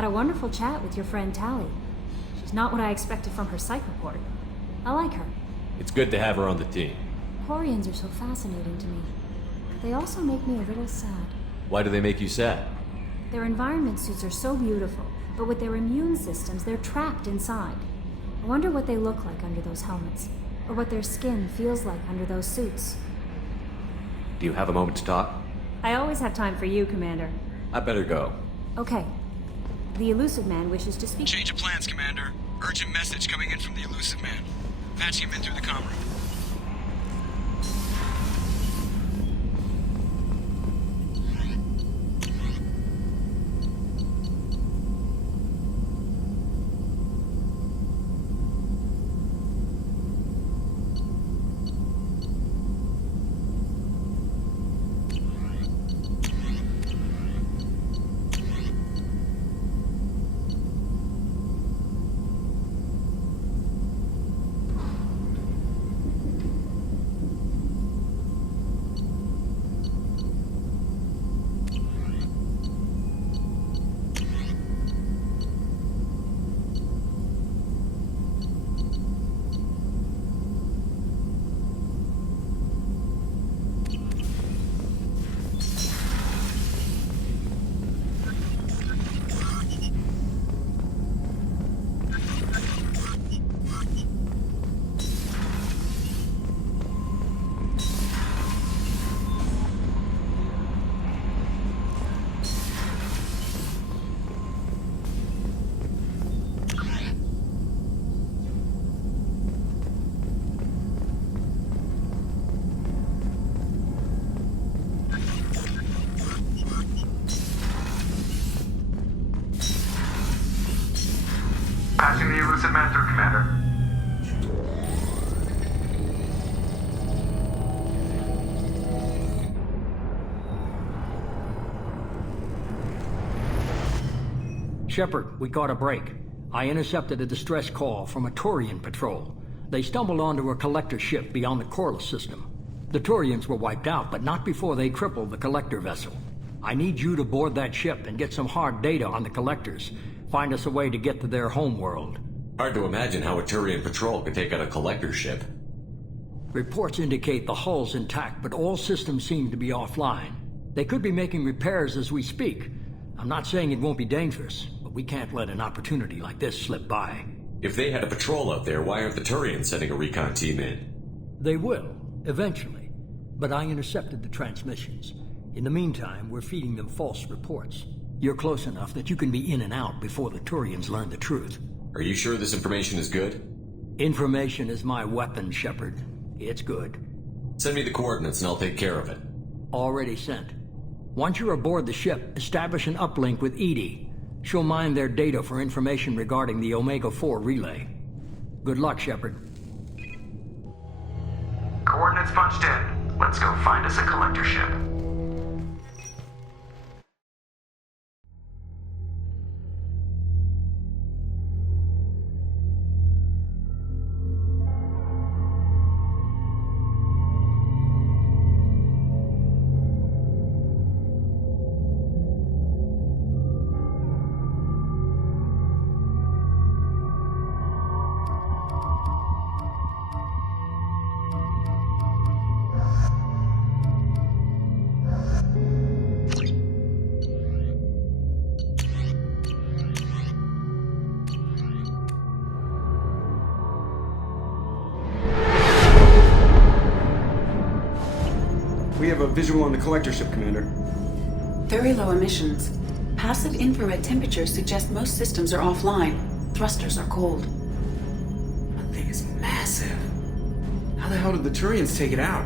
had a wonderful chat with your friend Tally. She's not what I expected from her psych report. I like her. It's good to have her on the team. Quarians are so fascinating to me. They also make me a little sad. Why do they make you sad? Their environment suits are so beautiful, but with their immune systems, they're trapped inside. I wonder what they look like under those helmets, or what their skin feels like under those suits. Do you have a moment to talk? I always have time for you, Commander. I better go. Okay. The Illusive Man wishes to speak. Change of plans, Commander. Urgent message coming in from the Illusive Man. Patching him in through the comm room. Patching the Illusive Man through, Commander. Shepard, we caught a break. I intercepted a distress call from a Turian patrol. They stumbled onto a collector ship beyond the Corliss system. The Turians were wiped out, but not before they crippled the collector vessel. I need you to board that ship and get some hard data on the collectors. Find us a way to get to their homeworld. Hard to imagine how a Turian patrol could take out a collector ship. Reports indicate the hull's intact, but all systems seem to be offline. They could be making repairs as we speak. I'm not saying it won't be dangerous, but we can't let an opportunity like this slip by. If they had a patrol out there, why aren't the Turians sending a recon team in? They will, eventually. But I intercepted the transmissions. In the meantime, we're feeding them false reports. You're close enough that you can be in and out before the Turians learn the truth. Are you sure this information is good? Information is my weapon, Shepard. It's good. Send me the coordinates and I'll take care of it. Already sent. Once you're aboard the ship, establish an uplink with EDI. She'll mine their data for information regarding the Omega-4 relay. Good luck, Shepard. Coordinates punched in. Let's go find us a collector ship. We have a visual on the collector ship, Commander. Very low emissions. Passive infrared temperatures suggest most systems are offline. Thrusters are cold. That thing is massive. How the hell did the Turians take it out?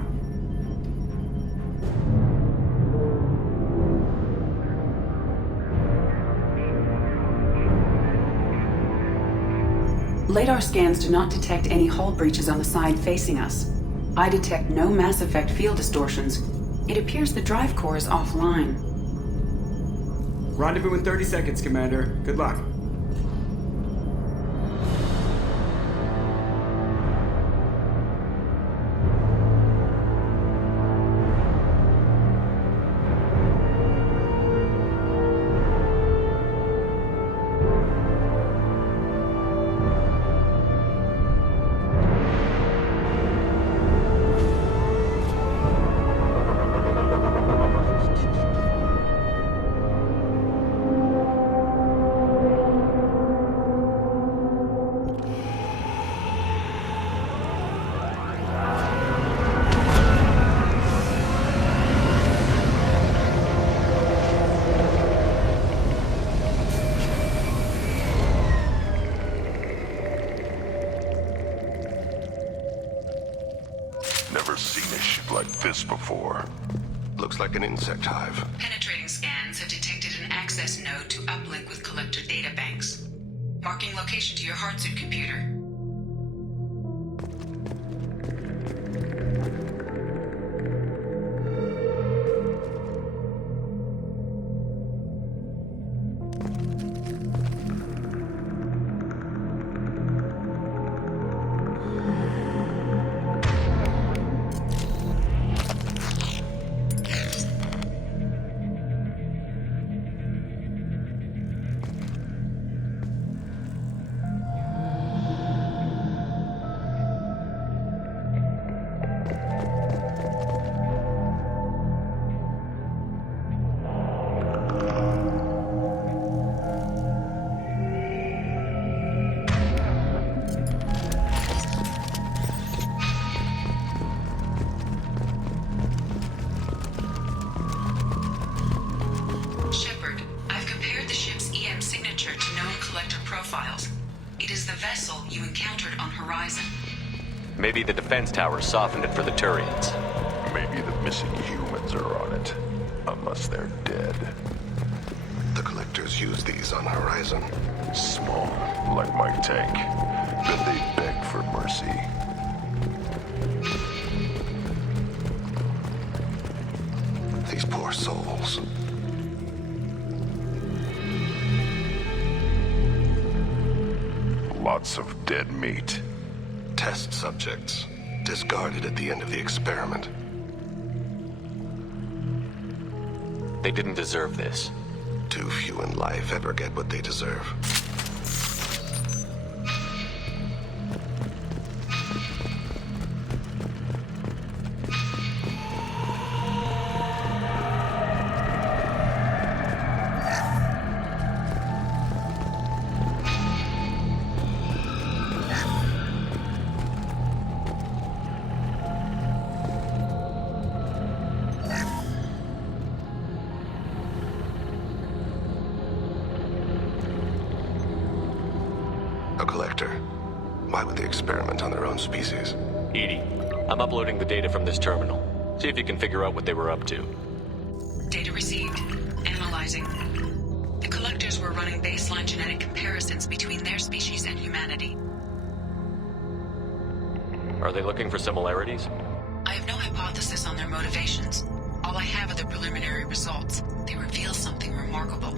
LADAR scans do not detect any hull breaches on the side facing us. I detect no mass effect field distortions. It appears the drive core is offline. Rendezvous in 30 seconds, Commander. Good luck. this before? Looks like an insect hive. Penetrating scans have detected an access node to uplink with collector databanks. Marking location to your hardsuit computer. Maybe the defense tower softened it for the Turians. Maybe the missing humans are on it. Unless they're dead. The collectors use these on Horizon. Small, like my tank. Then they beg for mercy. These poor souls. Lots of dead meat. Test subjects, discarded at the end of the experiment. They didn't deserve this. Too few in life ever get what they deserve. A collector. Why would they experiment on their own species? EDI, I'm uploading the data from this terminal. See if you can figure out what they were up to. Data received. Analyzing. The collectors were running baseline genetic comparisons between their species and humanity. Are they looking for similarities? I have no hypothesis on their motivations. All I have are the preliminary results. They reveal something remarkable.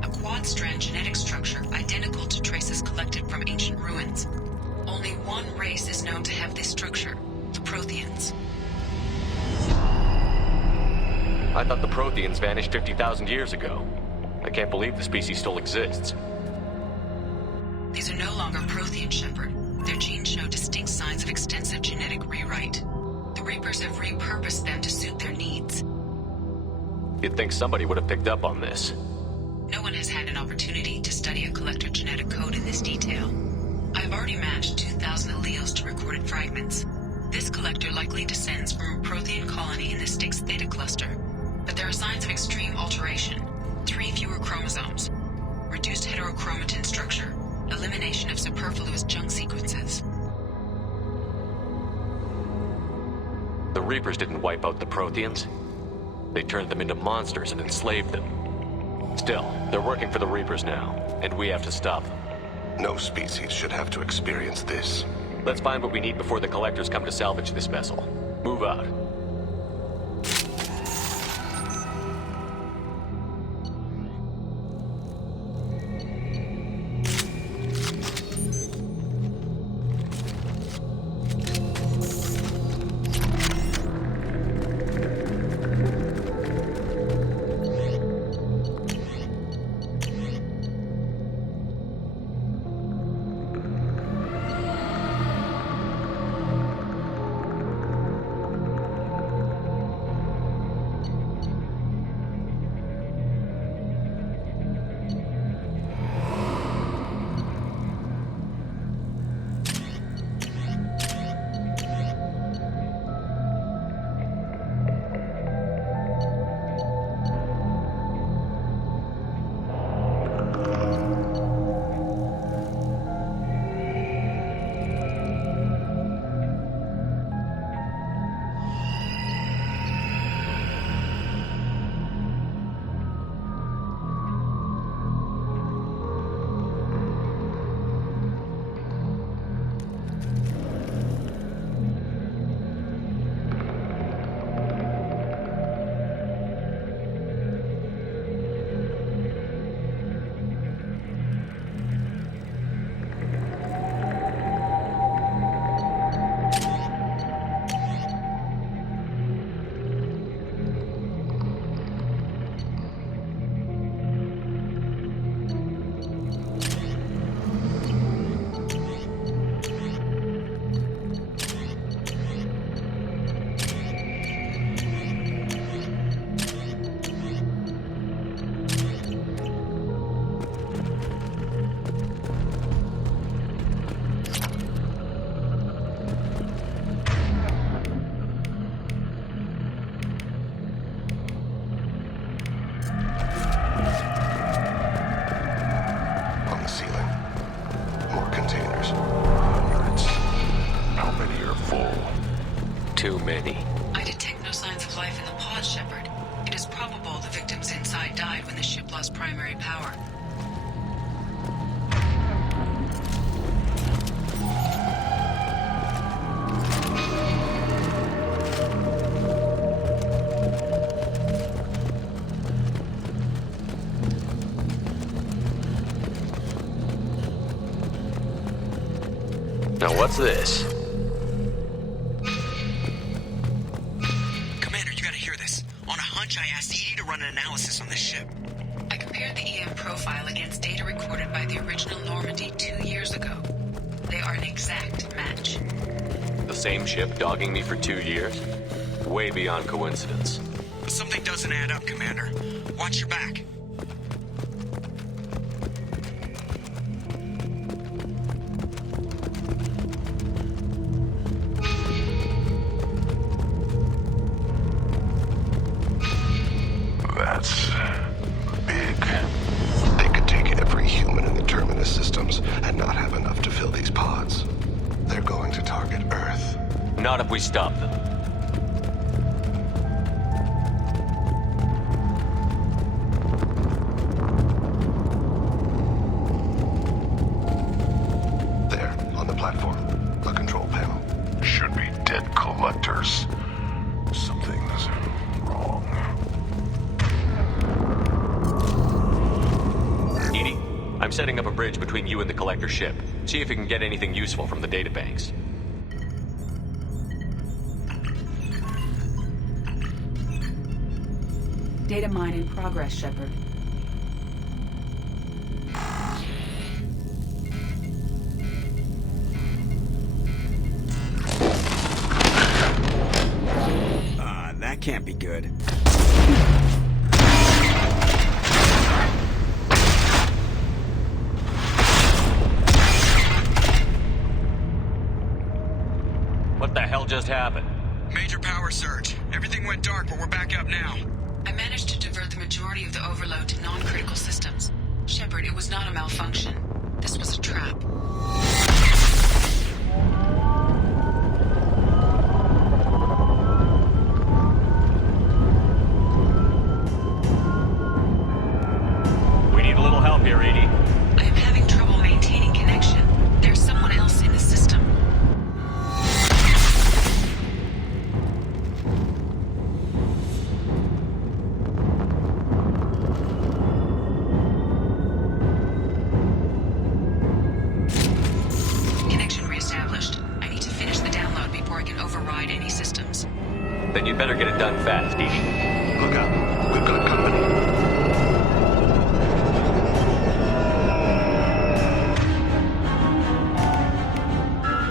A quad-strand genetic structure identical to traces collected from ancient ruins. Only one race is known to have this structure, the Protheans. I thought the Protheans vanished 50,000 years ago. I can't believe the species still exists. These are no longer Prothean, Shepard. Their genes show distinct signs of extensive genetic rewrite. The Reapers have repurposed them to suit their needs. You'd think somebody would have picked up on this. No one has had an opportunity to study a collector genetic code in this detail. I've already matched 2,000 alleles to recorded fragments. This collector likely descends from a Prothean colony in the Styx Theta cluster. But there are signs of extreme alteration. 3 fewer chromosomes. Reduced heterochromatin structure. Elimination of superfluous junk sequences. The Reapers didn't wipe out the Protheans. They turned them into monsters and enslaved them. Still, they're working for the Reapers now, and we have to stop them. No species should have to experience this. Let's find what we need before the collectors come to salvage this vessel. Move out. too many. I detect no signs of life in the pod, Shepard. It is probable the victims inside died when the ship lost primary power. Now what's this? Commander, you gotta hear this. On a hunch, I asked EDI to run an analysis on this ship. I compared the EM profile against data recorded by the original Normandy 2 years ago. They are an exact match. The same ship dogging me for 2 years? Way beyond coincidence. But something doesn't add up, Commander. Watch your back. That's big. They could take every human in the Terminus systems and not have enough to fill these pods. They're going to target Earth. Not if we stop them. There, on the platform. A control panel. Should be dead collectors. Something's wrong. EDI, I'm setting up a bridge between you and the collector ship. See if you can get anything useful from the databanks. Data mine in progress, Shepard. That can't be good. What the hell just happened? Major power surge. Everything went dark, but we're back up now. I managed to divert the majority of the overload to non-critical systems. Shepard, it was not a malfunction. This was a trap. We need a little help here, EDI. I am having trouble maintaining connection. There's someone else in the system. Connection reestablished. I need to finish the download before I can override any systems. Then you'd better get it done fast, EDI. Look out. We've got company.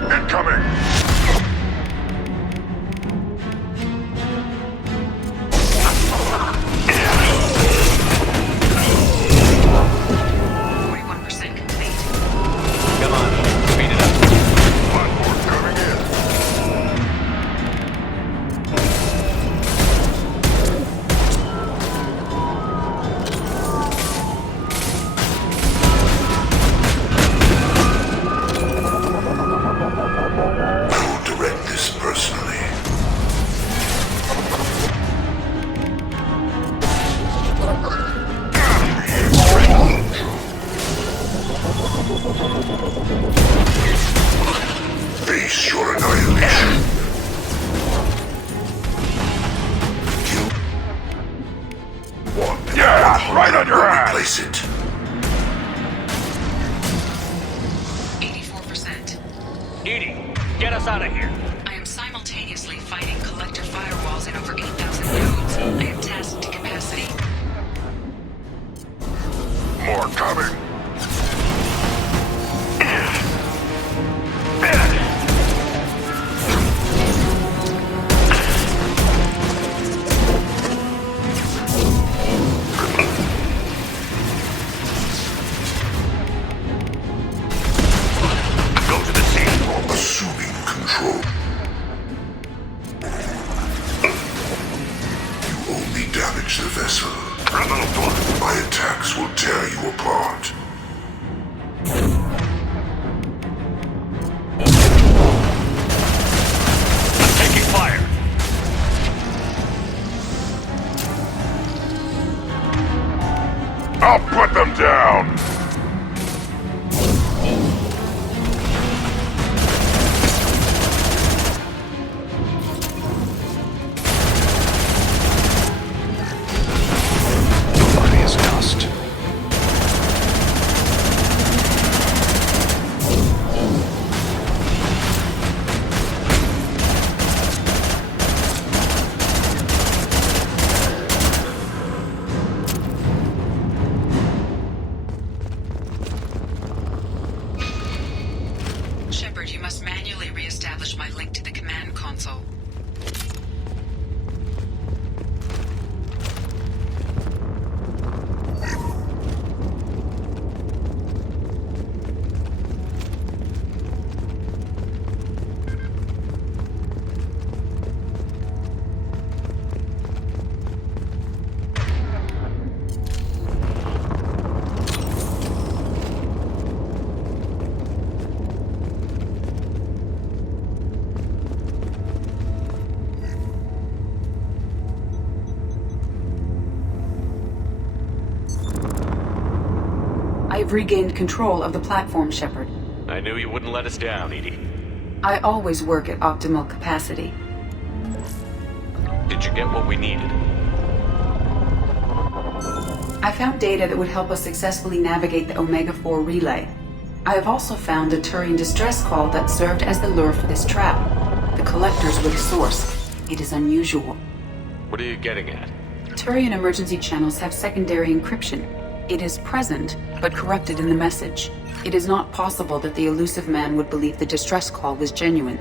Incoming! Come on, speed it up. Platform coming in. I will direct this personally. Face your annihilation. One. Yeah, right on your ass. Replace it. 84%. EDI, get us out of here. I am simultaneously fighting collector firewalls in over 8,000 nodes. I am tasked to capacity. More coming. Go to the scene. Assuming control. You only damage the vessel. My attacks will tear you apart. I'll put them down! The body is dust. Shepard, you must manually re-establish my link to the command console. I've regained control of the platform, Shepard. I knew you wouldn't let us down, EDI. I always work at optimal capacity. Did you get what we needed? I found data that would help us successfully navigate the Omega-4 relay. I have also found a Turian distress call that served as the lure for this trap. The collectors were the source. It is unusual. What are you getting at? Turian emergency channels have secondary encryption. It is present, but corrupted in the message. It is not possible that the elusive man would believe the distress call was genuine.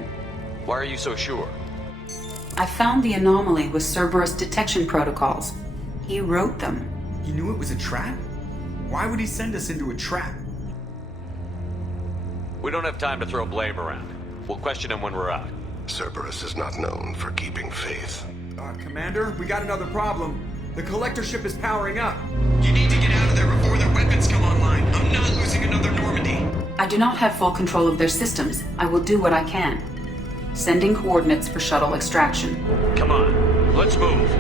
Why are you so sure? I found the anomaly with Cerberus detection protocols. He wrote them. He knew it was a trap? Why would he send us into a trap? We don't have time to throw blame around. We'll question him when we're out. Cerberus is not known for keeping faith. Commander, we got another problem. The collector ship is powering up. You need to get out of there before their weapons come online. I'm not losing another Normandy. I do not have full control of their systems. I will do what I can. Sending coordinates for shuttle extraction. Come on, let's move.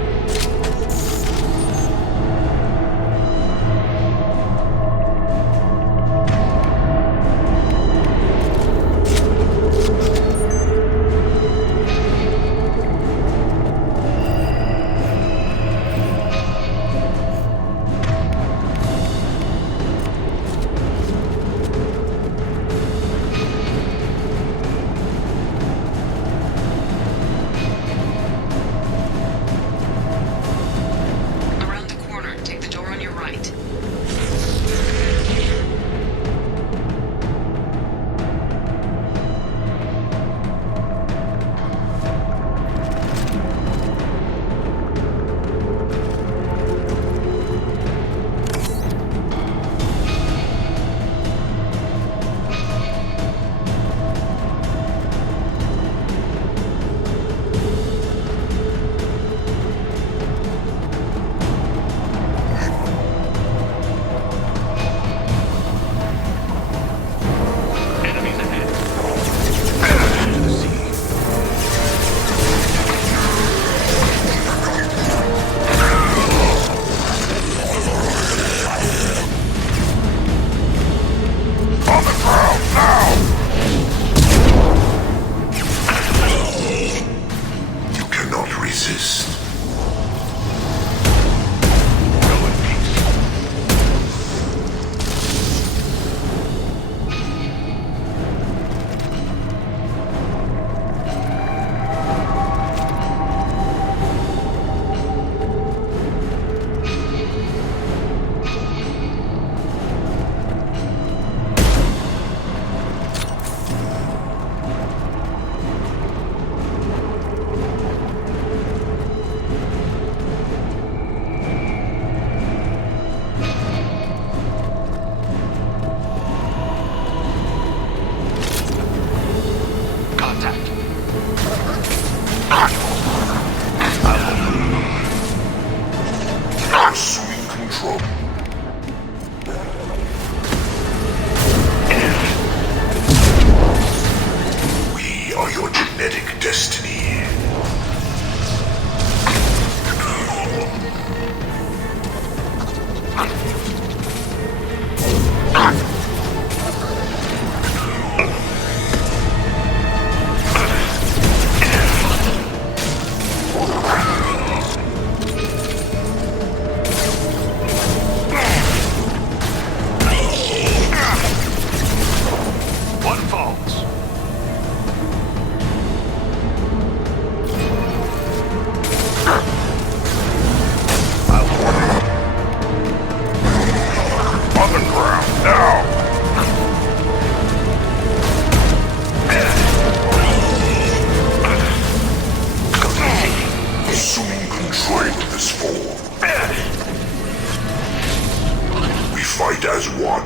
fight as one.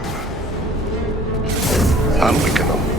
I'll weaken them.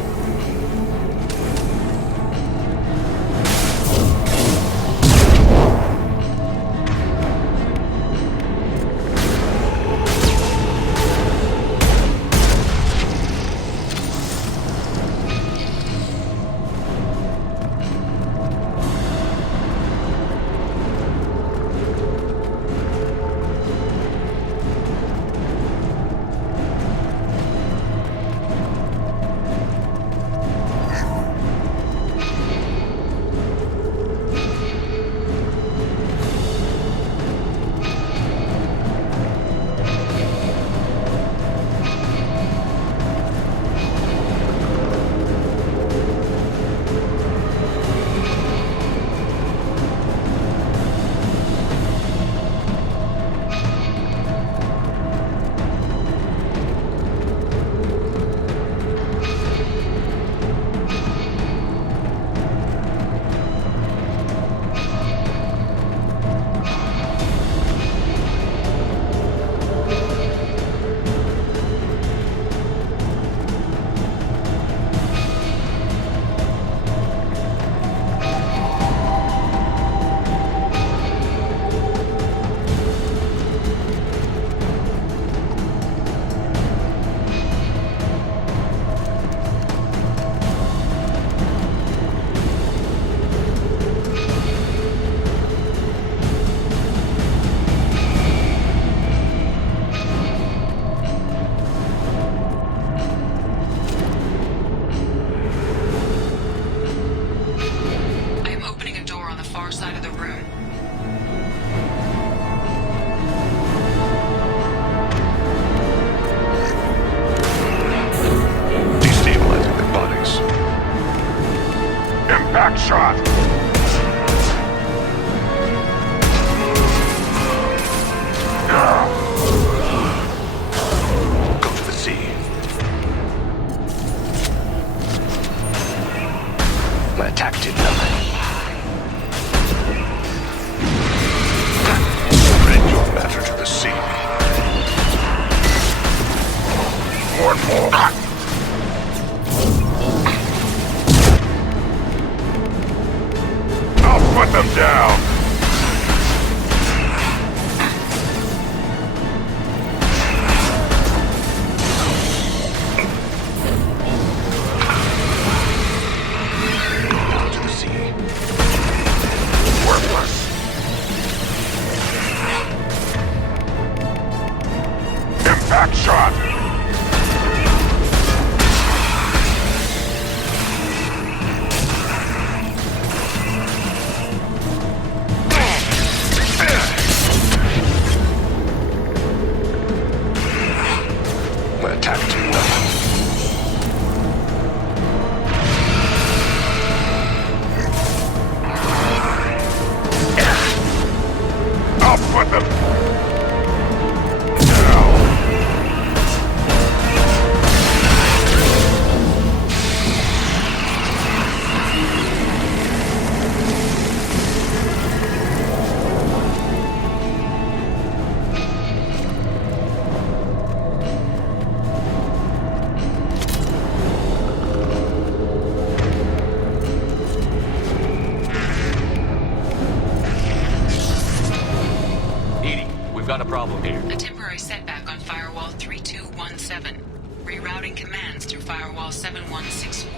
Got a problem here. A temporary setback on Firewall 3217. Rerouting commands through Firewall 7164.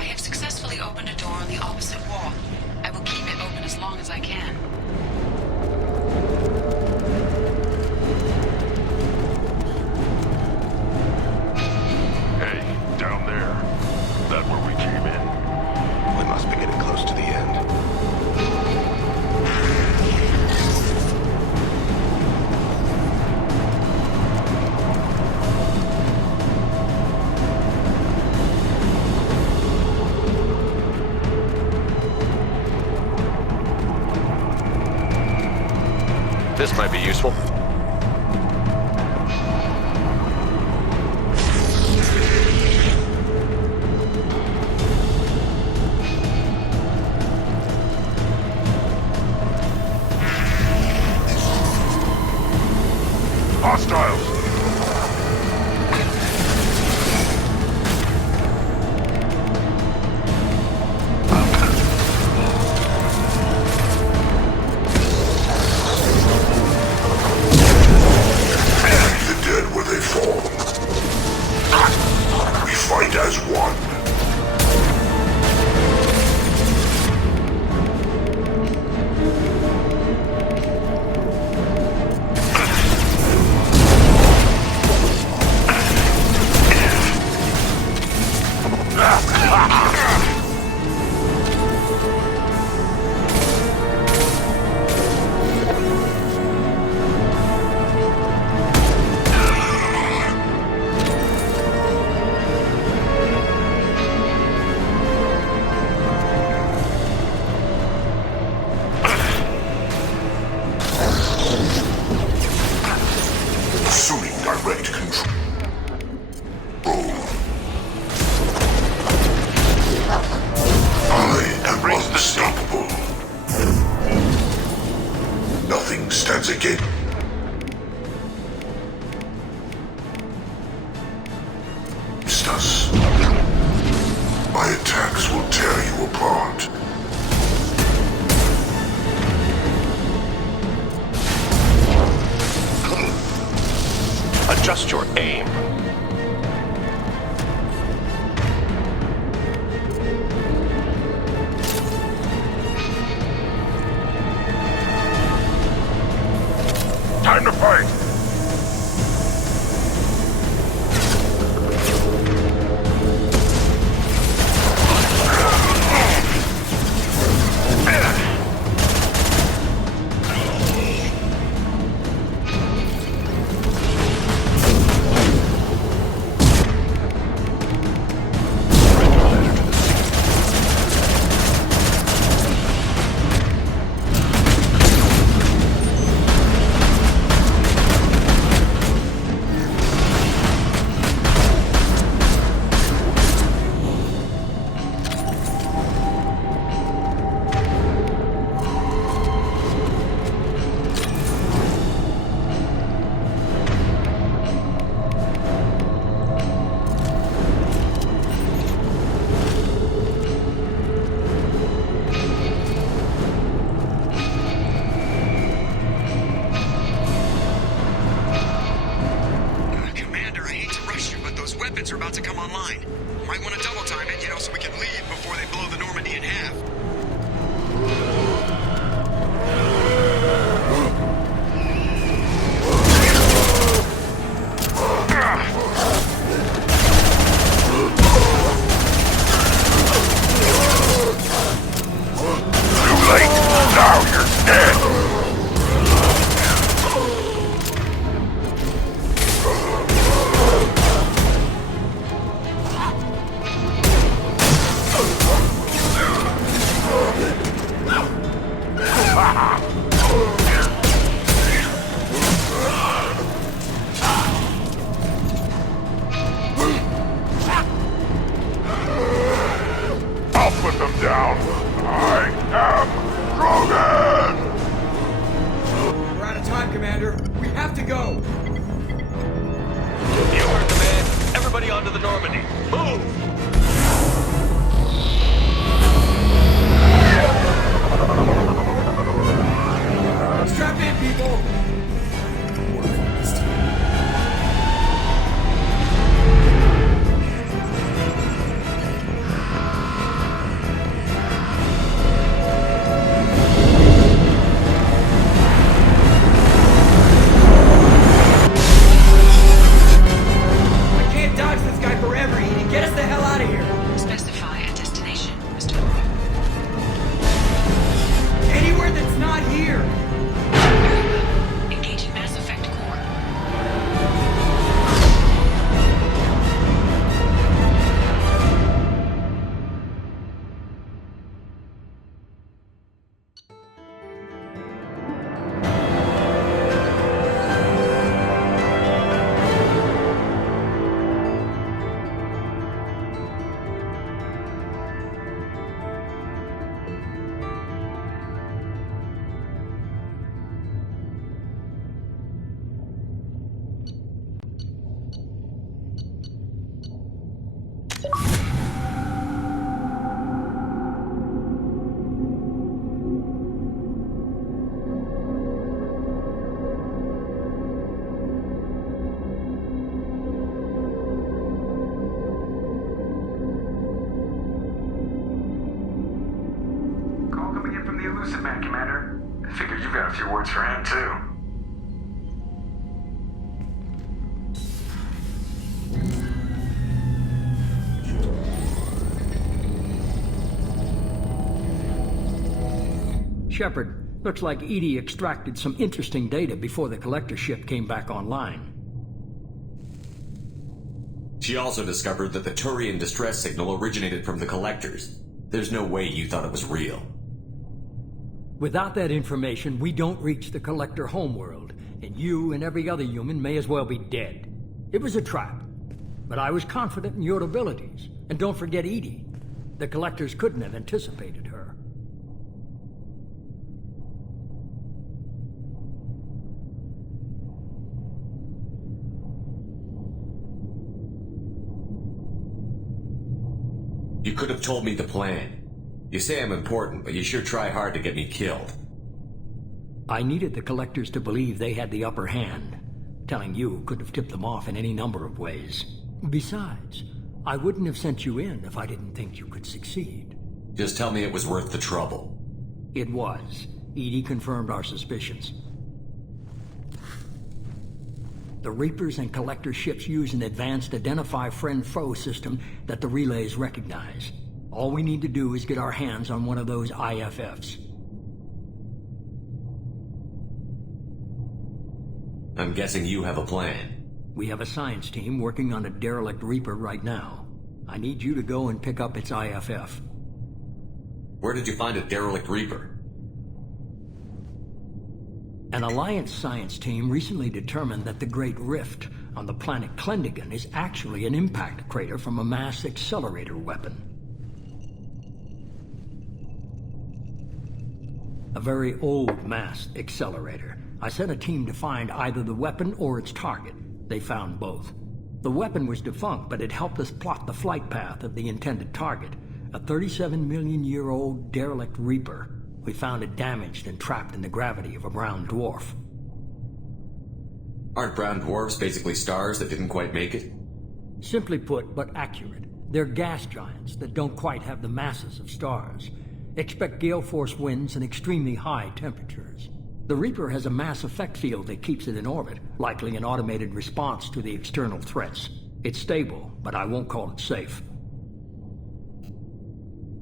I have successfully opened a door on the opposite wall. I will keep it open as long as I can. Hey, down there. That where we came in? We must be getting close to the end. This might be useful. Hostiles! The dead where they fall. We fight as one. Assuming direct control. I am unstoppable. Nothing stands against us. My attacks will tear you apart. Adjust your aim. Time to fight! Commander, I hate to rush you, but those weapons are about to come online. Might want to double time it, so we can leave before they blow the Normandy in half. Too late! Now you're dead! I'll put them down. I am Rogan! We're out of time, Commander. We have to go. You heard the man. Everybody onto the Normandy. Move! Strap in, people. I can't dodge this guy forever, Edie. Get us the hell out of here. Specify a destination, Mr. Anywhere that's not here. Shepard, looks like EDI extracted some interesting data before the collector ship came back online. She also discovered that the Turian distress signal originated from the collectors. There's no way you thought it was real. Without that information, we don't reach the collector homeworld, and you and every other human may as well be dead. It was a trap, but I was confident in your abilities. And don't forget EDI. The collectors couldn't have anticipated her. You could have told me the plan. You say I'm important, but you sure try hard to get me killed. I needed the collectors to believe they had the upper hand. Telling you could have tipped them off in any number of ways. Besides, I wouldn't have sent you in if I didn't think you could succeed. Just tell me it was worth the trouble. It was. EDI confirmed our suspicions. The Reapers and Collector ships use an advanced Identify Friend-Foe system that the relays recognize. All we need to do is get our hands on one of those IFFs. I'm guessing you have a plan. We have a science team working on a derelict Reaper right now. I need you to go and pick up its IFF. Where did you find a derelict Reaper? An Alliance science team recently determined that the Great Rift on the planet Klendagon is actually an impact crater from a mass accelerator weapon. A very old mass accelerator. I sent a team to find either the weapon or its target. They found both. The weapon was defunct, but it helped us plot the flight path of the intended target, a 37-million-year-old derelict Reaper. We found it damaged and trapped in the gravity of a brown dwarf. Aren't brown dwarfs basically stars that didn't quite make it? Simply put, but accurate. They're gas giants that don't quite have the masses of stars. Expect gale force winds and extremely high temperatures. The Reaper has a mass effect field that keeps it in orbit, likely an automated response to the external threats. It's stable, but I won't call it safe.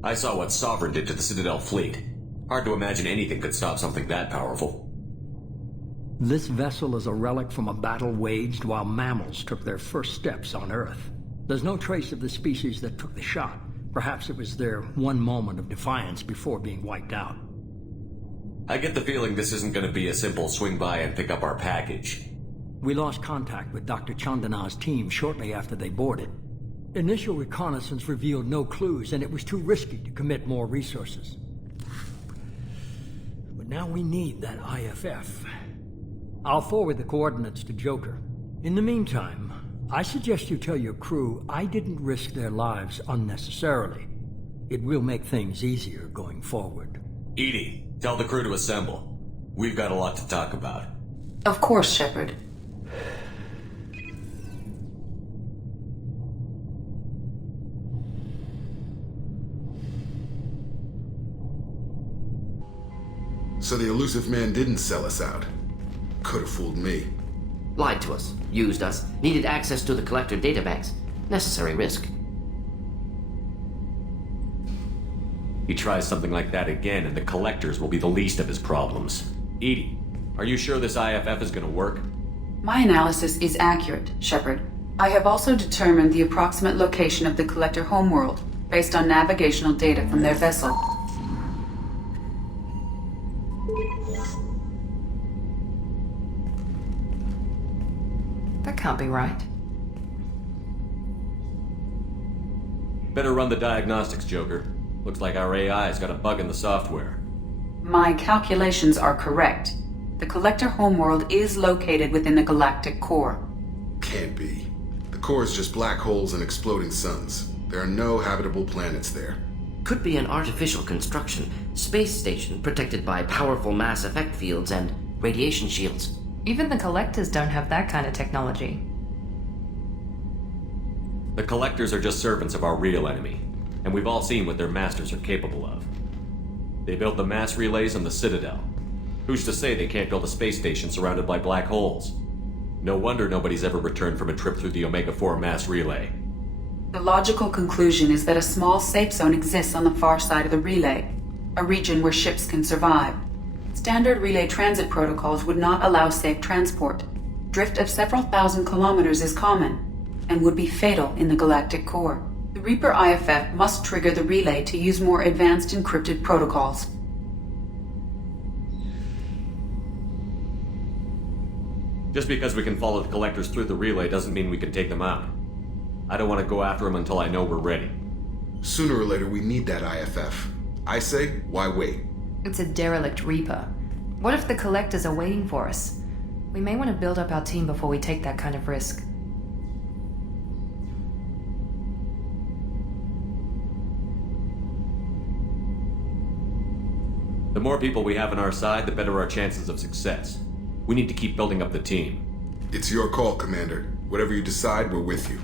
I saw what Sovereign did to the Citadel fleet. Hard to imagine anything could stop something that powerful. This vessel is a relic from a battle waged while mammals took their first steps on Earth. There's no trace of the species that took the shot. Perhaps it was their one moment of defiance before being wiped out. I get the feeling this isn't going to be a simple swing by and pick up our package. We lost contact with Dr. Chandana's team shortly after they boarded. Initial reconnaissance revealed no clues, and it was too risky to commit more resources. But now we need that IFF. I'll forward the coordinates to Joker. In the meantime, I suggest you tell your crew I didn't risk their lives unnecessarily. It will make things easier going forward. EDI, tell the crew to assemble. We've got a lot to talk about. Of course, Shepard. So the elusive man didn't sell us out. Could have fooled me. Lied to us, used us, needed access to the Collector databanks. Necessary risk. He tries something like that again, and the Collectors will be the least of his problems. EDI, are you sure this IFF is going to work? My analysis is accurate, Shepard. I have also determined the approximate location of the Collector homeworld, based on navigational data from their vessel. That can't be right. Better run the diagnostics, Joker. Looks like our AI's got a bug in the software. My calculations are correct. The Collector homeworld is located within the galactic core. Can't be. The core is just black holes and exploding suns. There are no habitable planets there. Could be an artificial construction, space station protected by powerful mass effect fields and radiation shields. Even the Collectors don't have that kind of technology. The Collectors are just servants of our real enemy, and we've all seen what their masters are capable of. They built the mass relays on the Citadel. Who's to say they can't build a space station surrounded by black holes? No wonder nobody's ever returned from a trip through the Omega-4 mass relay. The logical conclusion is that a small safe zone exists on the far side of the relay. a region where ships can survive. Standard relay transit protocols would not allow safe transport. Drift of several thousand kilometers is common, and would be fatal in the galactic core. The Reaper IFF must trigger the relay to use more advanced encrypted protocols. Just because we can follow the Collectors through the relay doesn't mean we can take them out. I don't want to go after them until I know we're ready. Sooner or later, we need that IFF. I say, why wait? It's a derelict Reaper. What if the Collectors are waiting for us? We may want to build up our team before we take that kind of risk. The more people we have on our side, the better our chances of success. We need to keep building up the team. It's your call, Commander. Whatever you decide, we're with you.